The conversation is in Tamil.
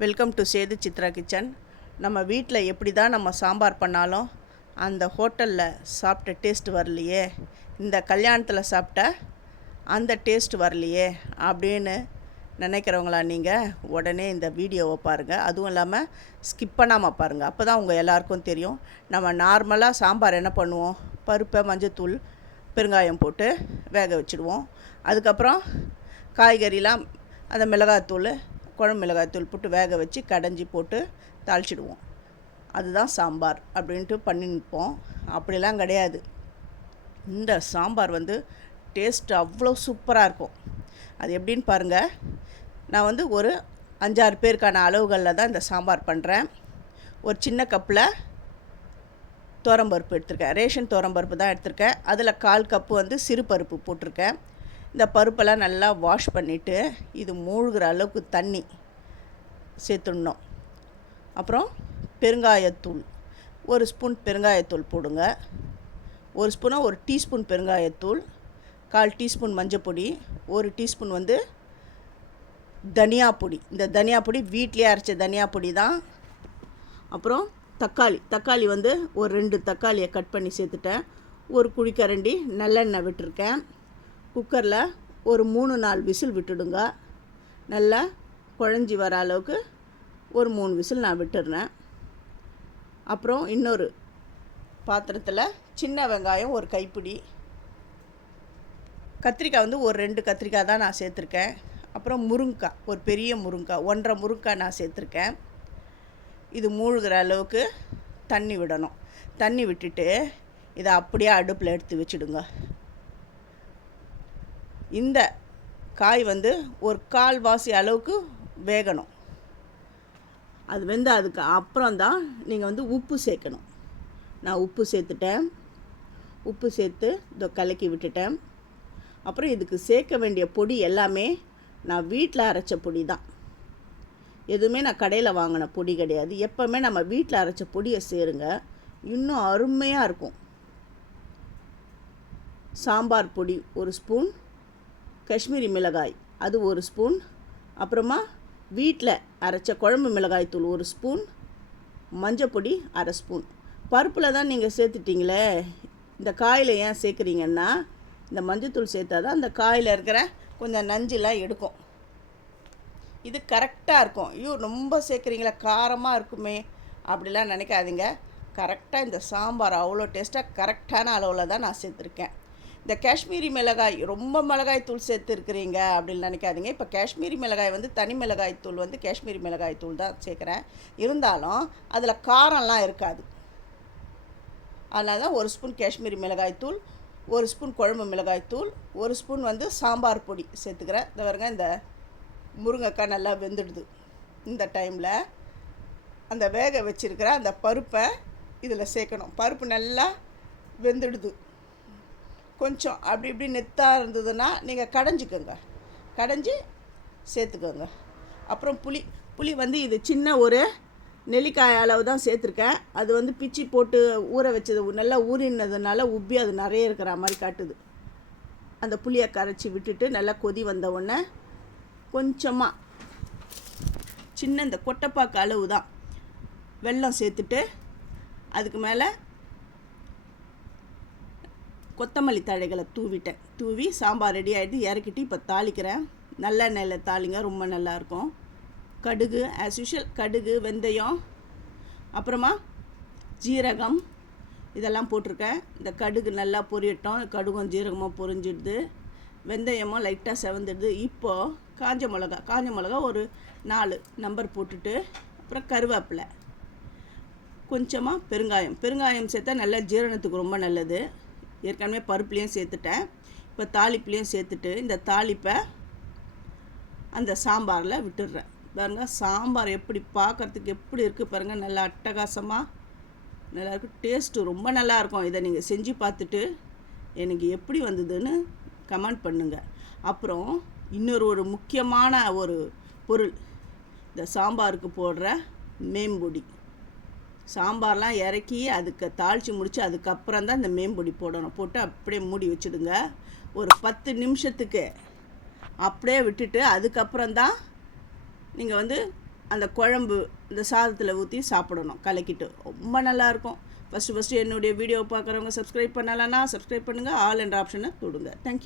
Welcome to Sethu Chitra kitchen. நம்ம வீட்டில் எப்படி தான் நம்ம சாம்பார் பண்ணாலும் அந்த ஹோட்டலில் சாப்பிட்ட டேஸ்ட் வரலையே, இந்த கல்யாணத்தில் சாப்பிட்ட அந்த டேஸ்ட் வரலையே அப்படின்னு நினைக்கிறவங்களா நீங்கள் உடனே இந்த வீடியோவை பாருங்கள். அதுவும் இல்லாமல் ஸ்கிப் பண்ணாமல் பாருங்கள். அப்போ தான் உங்கள் எல்லாருக்கும் தெரியும். நம்ம நார்மலாக சாம்பார் என்ன பண்ணுவோம், பருப்பை மஞ்சத்தூள் பெருங்காயம் போட்டு வேக வச்சுடுவோம். அதுக்கப்புறம் காய்கறிலாம் அந்த மிளகாத்தூள் குழம்பு மிளகாய்த்தூள் போட்டு வேக வச்சு கடைஞ்சி போட்டு தாளிச்சிடுவோம். அதுதான் சாம்பார் அப்படின்ட்டு பண்ணி நிற்போம். அப்படிலாம் கிடையாது. இந்த சாம்பார் டேஸ்ட் அவ்வளோ சூப்பராக இருக்கும். அது எப்படின்னு பாருங்கள். நான் ஒரு 5-6 பேருக்கான அளவுகளில் தான் இந்த சாம்பார் பண்ணுறேன். ஒரு சின்ன கப்பில் துவரம்பருப்பு எடுத்திருக்கேன். ரேஷன் துவரம்பருப்பு தான் எடுத்திருக்கேன். அதில் 1/4 கப்பு சிறு பருப்பு போட்டிருக்கேன். இந்த பருப்பெல்லாம் நல்லா வாஷ் பண்ணிவிட்டு இது மூழ்கிற அளவுக்கு தண்ணி சேர்த்துடணும். அப்புறம் பெருங்காயத்தூள் 1 ஸ்பூன் பெருங்காயத்தூள் போடுங்க. 1 ஸ்பூனா 1 டீஸ்பூன் பெருங்காயத்தூள், 1/4 டீஸ்பூன் மஞ்சப்பொடி, 1 டீஸ்பூன் தனியா பொடி. இந்த தனியா பொடி வீட்டிலே அரைச்ச தனியா பொடி தான். அப்புறம் தக்காளி ஒரு 2 தக்காளியை கட் பண்ணி சேர்த்துட்டேன். 1 குழிக்கரண்டி நல்லெண்ணெய் விட்டுருக்கேன். குக்கரில் ஒரு 3-4 விசில் விட்டுடுங்க. நல்லா குழஞ்சி வர அளவுக்கு ஒரு 3 விசில் நான் விட்டுடுறேன். அப்புறம் இன்னொரு பாத்திரத்தில் சின்ன வெங்காயம் 1 கைப்பிடி, கத்திரிக்காய் ஒரு 2 கத்திரிக்காய் தான் நான் சேர்த்துருக்கேன். அப்புறம் முருங்கைக்காய், ஒரு பெரிய முருங்கைக்காய் 1.5 முருங்கைக்காய் நான் சேர்த்துருக்கேன். இது மூழ்கிற அளவுக்கு தண்ணி விடணும். தண்ணி விட்டுட்டு இதை அப்படியே அடுப்பில் எடுத்து வச்சுடுங்க. இந்த காய் ஒரு 1/4 வாசி அளவுக்கு வேகணும். அது அதுக்கு அப்புறம் தான் நீங்கள் உப்பு சேர்க்கணும். நான் உப்பு சேர்த்துட்டேன். உப்பு சேர்த்து இதை கலக்கி விட்டுட்டேன். அப்புறம் இதுக்கு சேர்க்க வேண்டிய பொடி எல்லாமே நான் வீட்டில் அரைச்ச பொடி தான். எதுவுமே நான் கடையில் வாங்கின பொடி கிடையாது. எப்போவுமே நம்ம வீட்டில் அரைச்ச பொடியை சேருங்க, இன்னும் அருமையாக இருக்கும். சாம்பார் பொடி 1 ஸ்பூன், காஷ்மீரி மிளகாய் அது 1 ஸ்பூன், அப்புறமா வீட்டில் அரைச்ச குழம்பு மிளகாய் தூள் 1 ஸ்பூன், மஞ்சப்பொடி 1/2 ஸ்பூன். பருப்பில் தான் நீங்கள் சேர்த்துட்டிங்களே, இந்த காயில் ஏன் சேர்க்குறீங்கன்னா, இந்த மஞ்சத்தூள் சேர்த்தா தான் அந்த காயில் இருக்கிற கொஞ்சம் நஞ்செலாம் எடுக்கும். இது கரெக்டாக இருக்கும். ரொம்ப சேர்க்குறீங்களா, காரமாக இருக்குமே அப்படிலாம் நினைக்காதீங்க. கரெக்டாக இந்த சாம்பார் அவ்வளோ டேஸ்ட்டாக கரெக்டான அளவில் தான் நான் சேர்த்துருக்கேன். இந்த காஷ்மீரி மிளகாய் ரொம்ப மிளகாய் தூள் சேர்த்துருக்குறீங்க அப்படின்னு நினைக்காதீங்க. இப்போ காஷ்மீரி மிளகாய் தனி மிளகாய் தூள் காஷ்மீரி மிளகாய் தூள் தான் சேர்க்குறேன். இருந்தாலும் அதில் காரம்லாம் இருக்காது. அதனால தான் 1 ஸ்பூன் காஷ்மீரி மிளகாய் தூள், 1 ஸ்பூன் குழம்பு மிளகாய் தூள், 1 ஸ்பூன் சாம்பார் பொடி சேர்த்துக்கிறேன். இந்த பாருங்க, இந்த முருங்கைக்காய் நல்லா வெந்துடுது. இந்த டைமில் அந்த வேக வச்சுருக்கிற அந்த பருப்பை இதில் சேர்க்கணும். பருப்பு நல்லா வெந்துடுது. கொஞ்சம் அப்படி இப்படி நெத்தாக இருந்ததுன்னா நீங்கள் கடைஞ்சிக்கோங்க, கடைஞ்சி சேர்த்துக்கோங்க. அப்புறம் புளி இது சின்ன ஒரு நெல்லிக்காய் அளவு தான் சேர்த்துருக்கேன். அது பிச்சி போட்டு ஊற வச்சது நல்லா ஊறினதுனால உப்பி அது நிறைய இருக்கிற மாதிரி காட்டுது. அந்த புளியை கரைச்சி விட்டுட்டு நல்லா கொதி வந்த உடனே கொஞ்சமாக சின்ன இந்த கொட்டைப்பாக்கு அளவு தான் வெல்லம் சேர்த்துட்டு அதுக்கு மேலே கொத்தமல்லி தழைகளை தூவி சாம்பார் ரெடி ஆகிட்டு இறக்கிட்டு இப்போ தாளிக்கிறேன். நல்லெண்ணெயில் தாளிங்க, ரொம்ப நல்லாயிருக்கும். கடுகு ஆஸ் யூஷுவல், கடுகு, வெந்தயம், அப்புறமா ஜீரகம் இதெல்லாம் போட்டிருக்கேன். இந்த கடுகு நல்லா பொரியட்டும். கடுகும் ஜீரகமும் பொரிஞ்சிடுது, வெந்தயமும் லைட்டாக செவந்துடுது. இப்போது காஞ்ச மிளகா ஒரு 4 நம்பர் போட்டுட்டு, அப்புறம் கருவேப்பிலை, கொஞ்சமாக பெருங்காயம் சேர்த்தா நல்லா ஜீரணத்துக்கு ரொம்ப நல்லது. ஏற்கனவே பருப்புலேயும் சேர்த்துட்டேன். இப்போ தாளிப்புலேயும் சேர்த்துட்டு இந்த தாளிப்பை அந்த சாம்பாரில் விட்டுடுறேன். பாருங்கள், சாம்பார் எப்படி பார்க்குறதுக்கு எப்படி இருக்குது பாருங்கள். நல்லா அட்டகாசமாக நல்லா இருக்குது. டேஸ்ட்டு ரொம்ப நல்லாயிருக்கும். இதை நீங்கள் செஞ்சு பார்த்துட்டு எனக்கு எப்படி வந்ததுன்னு கமெண்ட் பண்ணுங்கள். அப்புறம் ஒரு முக்கியமான ஒரு பொருள், இந்த சாம்பாருக்கு போடுற மேம்பொடி. சாம்பார்லாம் இறக்கி அதுக்கு தாளித்து முடித்து அதுக்கப்புறம் தான் இந்த மேம்பொடி போடணும். போட்டு அப்படியே மூடி வச்சுடுங்க. ஒரு 10 நிமிஷத்துக்கு அப்படியே விட்டுட்டு அதுக்கப்புறம் தான் நீங்கள் அந்த குழம்பு இந்த சாதத்தில் ஊற்றி சாப்பிடணும் கலக்கிட்டு. ரொம்ப நல்லாயிருக்கும். ஃபஸ்ட்டு என்னுடைய வீடியோவை பார்க்குறவங்க சப்ஸ்கிரைப் பண்ணலைன்னா சப்ஸ்கிரைப் பண்ணுங்கள். ஆல் என்ற ஆப்ஷனை தொடுங்க. தேங்க்யூ.